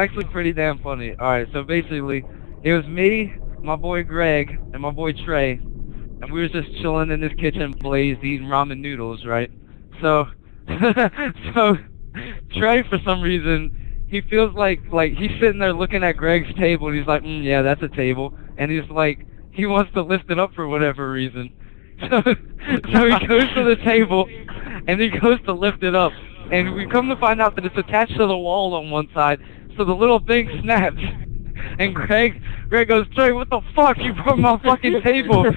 actually pretty damn funny. Alright, so basically, it was me, my boy Greg, and my boy Trey, and we were just chilling in this kitchen blazed eating ramen noodles, right? So, so, Trey, for some reason, he feels like he's sitting there looking at Greg's table, and he's like, yeah, that's a table, and he's like, he wants to lift it up for whatever reason. So he goes to the table, and he goes to lift it up, and we come to find out that it's attached to the wall on one side, so the little thing snaps. And Greg goes, Trey, what the fuck? You broke my fucking table. And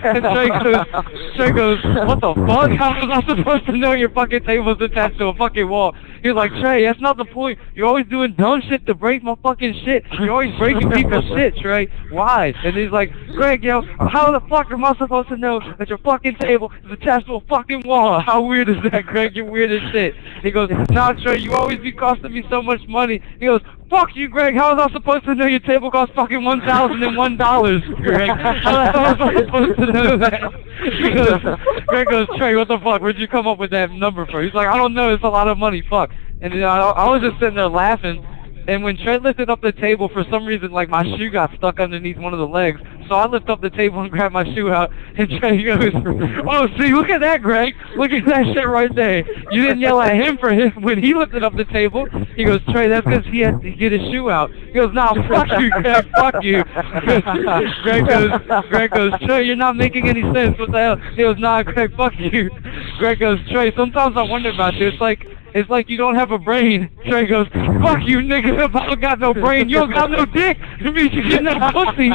Trey goes, what the fuck? How was I supposed to know your fucking table's attached to a fucking wall? He's like, Trey, that's not the point. You're always doing dumb shit to break my fucking shit. You're always breaking people's shit, Trey. Why? And he's like, Greg, yo, how the fuck am I supposed to know that your fucking table is attached to a fucking wall? How weird is that, Greg? You're weird as shit. He goes, nah, Trey, you always be costing me so much money. He goes, fuck you, Greg. How was I supposed to know your table costs fucking $1,001, Greg? How was I supposed to know that? Greg goes, Trey, what the fuck? Where'd you come up with that number for? He's like, I don't know. It's a lot of money. Fuck. And I was just sitting there laughing. And when Trey lifted up the table, for some reason, like, my shoe got stuck underneath one of the legs. So I lift up the table and grab my shoe out, and Trey goes, oh, see, look at that, Greg. Look at that shit right there. You didn't yell at him for him when he lifted up the table. He goes, Trey, that's because he had to get his shoe out. He goes, nah, fuck you, Greg, fuck you. Greg goes, Trey, you're not making any sense. What the hell? He goes, nah, Greg, fuck you. Greg goes, Trey, sometimes I wonder about you. It's like you don't have a brain. Trey goes, fuck you, nigga, if I don't got no brain, you don't got no dick. It means you get no pussy.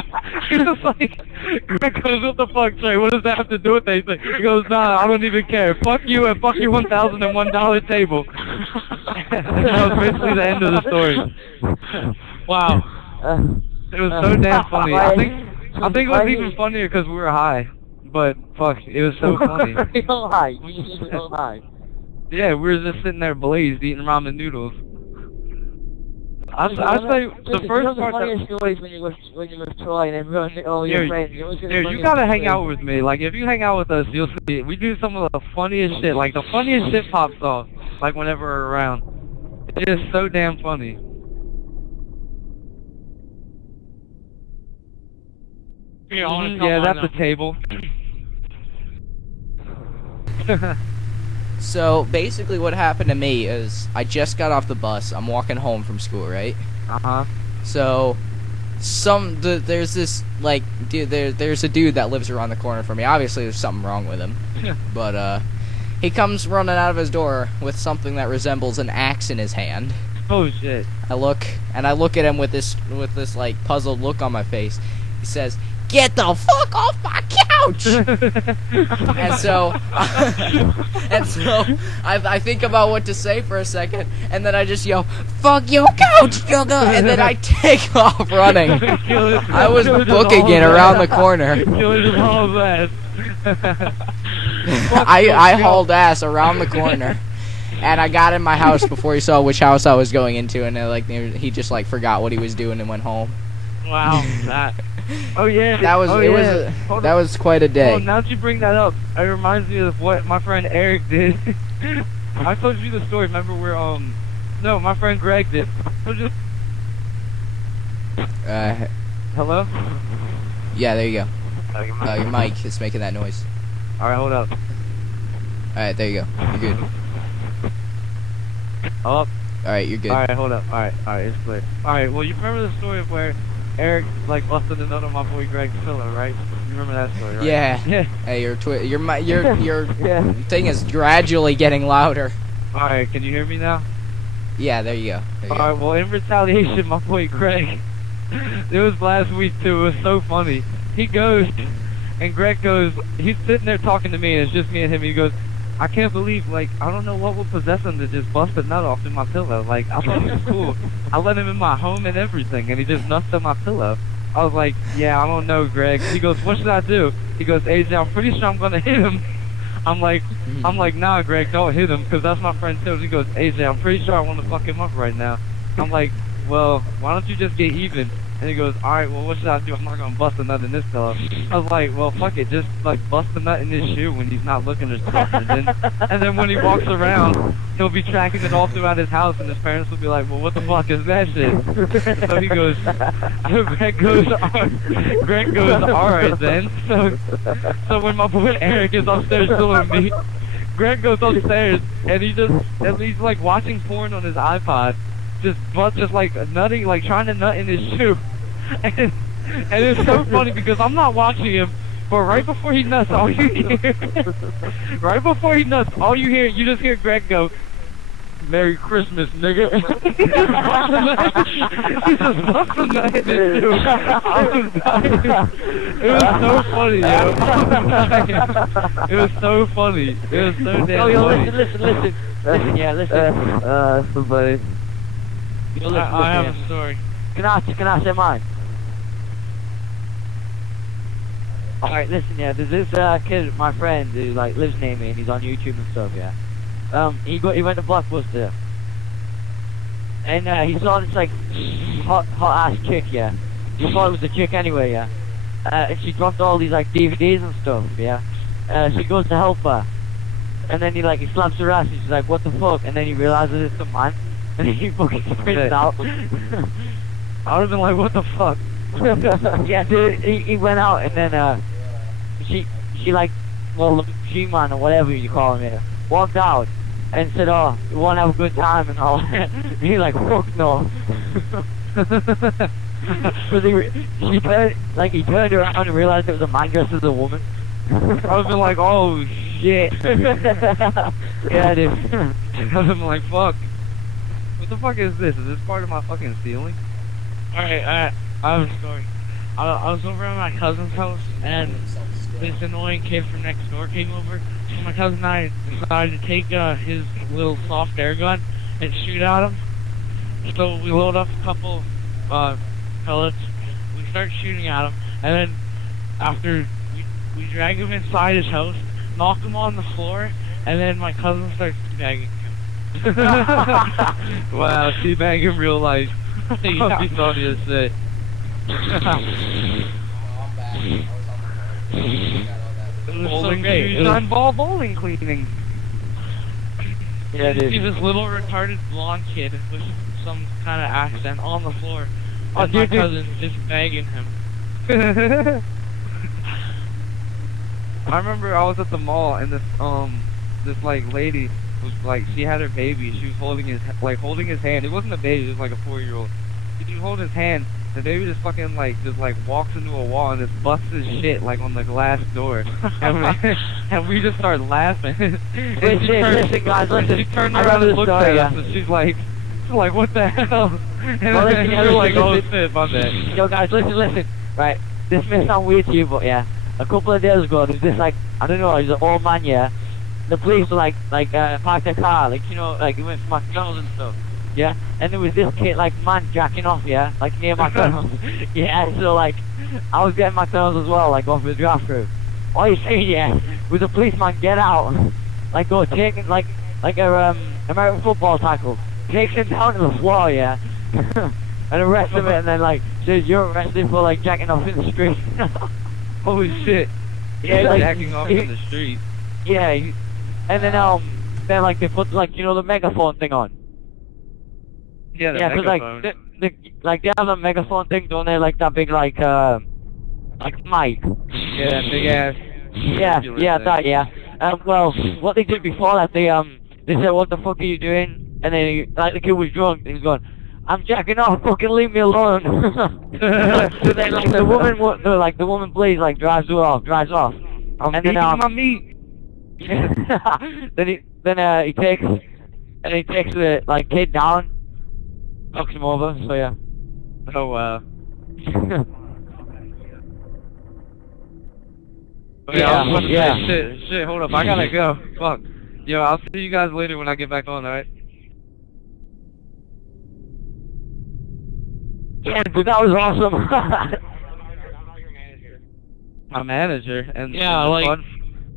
It's like, Greg goes, what the fuck, Trey? What does that have to do with anything? He goes, nah, I don't even care. Fuck you and fuck your $1,001 table. That was basically the end of the story. Wow. It was so damn funny. I think it was even funnier because we were high. But, fuck, it was so funny. Real high. We used to go high. Yeah, we were just sitting there blazed eating ramen noodles. I'd say the first part funniest stories when you were Troy and everyone, all your friends. Dude, you gotta hang out with me. Like, if you hang out with us, you'll see. We do some of the funniest shit. Like, the funniest shit pops off. Like, whenever we're around. It is so damn funny. Yeah, that's a table. So basically what happened to me is I just got off the bus. I'm walking home from school, right? Uh-huh. So there's this, like, dude, there's a dude that lives around the corner from me. Obviously there's something wrong with him. But he comes running out of his door with something that resembles an axe in his hand. Oh shit. I look at him with this like puzzled look on my face. He says, "Get the fuck off my couch!" and so I think about what to say for a second, and then I just yell, "Fuck your couch, sugar!" And then I take off running. I was booking it around the corner. I hauled ass around the corner. And I got in my house before he saw which house I was going into, and he just like forgot what he was doing and went home. Wow, that. Oh yeah. That was quite a day. Oh, now that you bring that up, it reminds me of what my friend Eric did. I told you the story. Remember where no, my friend Greg did. Hello? Yeah, there you go. Your mic is making that noise. All right, hold up. All right, there you go. You're good. Up. Alright, you're good. Alright, hold up. Alright, it's clear. Alright, well, you remember the story of where Eric, like, busted the nut on my boy Greg's pillow, right? You remember that story, right? Yeah. Yeah. Hey, your thing is gradually getting louder. Alright, can you hear me now? Yeah, there you go. Alright, well, in retaliation, my boy Greg, it was last week, too. It was so funny. He goes, and Greg goes, he's sitting there talking to me, and it's just me and him. He goes, I can't believe, like, I don't know what would possess him to just bust a nut off in my pillow. Like, I thought he was cool. I let him in my home and everything, and he just nuts on my pillow. I was like, yeah, I don't know, Greg. He goes, what should I do? He goes, AJ, I'm pretty sure I'm going to hit him. I'm like, nah, Greg, don't hit him, because that's my friend Tim. He goes, AJ, I'm pretty sure I want to fuck him up right now. I'm like, well, why don't you just get even? And he goes, alright, well, what should I do? I'm not going to bust a nut in this pillow. I was like, well, fuck it. Just, like, bust a nut in his shoe when he's not looking or something. And then when he walks around, he'll be tracking it all throughout his house, and his parents will be like, well, what the fuck is that shit? So he goes, Greg goes, alright then. So when my boy Eric is upstairs filming me, Greg goes upstairs, and he's like watching porn on his iPod, just like nutting, like trying to nut in his shoe. And it's so funny because I'm not watching him, but right before he nuts, all you hear, you just hear Greg go, Merry Christmas, nigga. He's just busting that in his shoe. I was dying. It was so funny, yo. It was so funny. It was so damn funny. Listen, yeah, listen. Somebody. I have listen. a story. Can I say mine? Alright, listen, yeah, there's this kid, my friend, who like lives near me and he's on YouTube and stuff, yeah. He went to Blockbuster. And he saw this like hot ass chick, yeah. He thought it was a chick anyway, yeah. And she dropped all these like DVDs and stuff, yeah. She goes to help her. And then he slaps her ass and she's like, what the fuck? And then he realizes it's a man. And he fucking sprints out. I would've been like, what the fuck? Yeah, dude, he went out and then she like, well, the G-man or whatever you call him here, walked out and said, oh, you wanna have a good time and all that. And he like, fuck no. Cause he turned around and realized it was a man dressed as a woman. I would've been like, oh shit. Yeah, dude. I would've been like, fuck. What the fuck is this? Is this part of my fucking ceiling? Alright, I have a story. I was over at my cousin's house, and this annoying kid from next door came over. So my cousin and I decided to take his little soft air gun and shoot at him. So we load up a couple pellets, we start shooting at him, and then after we drag him inside his house, knock him on the floor, and then my cousin starts teabagging him. Wow, teabagging real life. You must be funny as shit. It was so great. It was ball bowling cleaning. Yeah, dude. See this little retarded blonde kid with some kind of accent on the floor. Oh, and my cousin just bagging him. I remember I was at the mall and this like lady was like, she had her baby. She was holding his hand. It wasn't a baby. It was like a 4-year-old. She was holding his hand. The baby just fucking just walks into a wall and just busts his shit like on the glass door. And we just started laughing. Listen, guys, listen. She turned around and looked at us and she's like, what the hell? And then we're like, oh shit, my bad. Yo guys, listen. Right, this may sound weird to you, but yeah. A couple of days ago, there was this I don't know, he's an old man, yeah. The police were parked their car, he went for McDonald's and stuff. Yeah, and there was this kid, man jacking off, yeah, near McDonald's. Yeah, so, I was getting McDonald's as well, off the drive-thru. All you see, yeah, was a policeman get out, go take him, a American football tackle, takes him down to the floor, yeah, and arrests him, and then, says, you're arrested for, jacking off in the street. Holy shit. Yeah, jacking off in the street. Yeah, and then, they put, the megaphone thing on. Yeah, the megaphone. They have a megaphone thing, don't they? That big, mic. Yeah, big ass. Yeah, that, yeah. Well, what they did before that, they said, what the fuck are you doing? And then, the kid was drunk, and he's going, I'm jacking off, fucking leave me alone. So then, the woman please, drives off. I'm and then, then, my meat. then he takes the, kid down, knocks him over, so yeah. Oh, wow. Yeah. Shit, hold up, I gotta go. Fuck. Yo, I'll see you guys later when I get back on, alright? Yeah, dude, that was awesome. My manager? And yeah,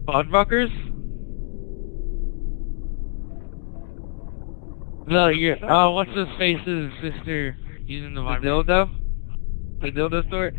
Fuddruckers? No, what's his face's sister using the dildo? The dildo store?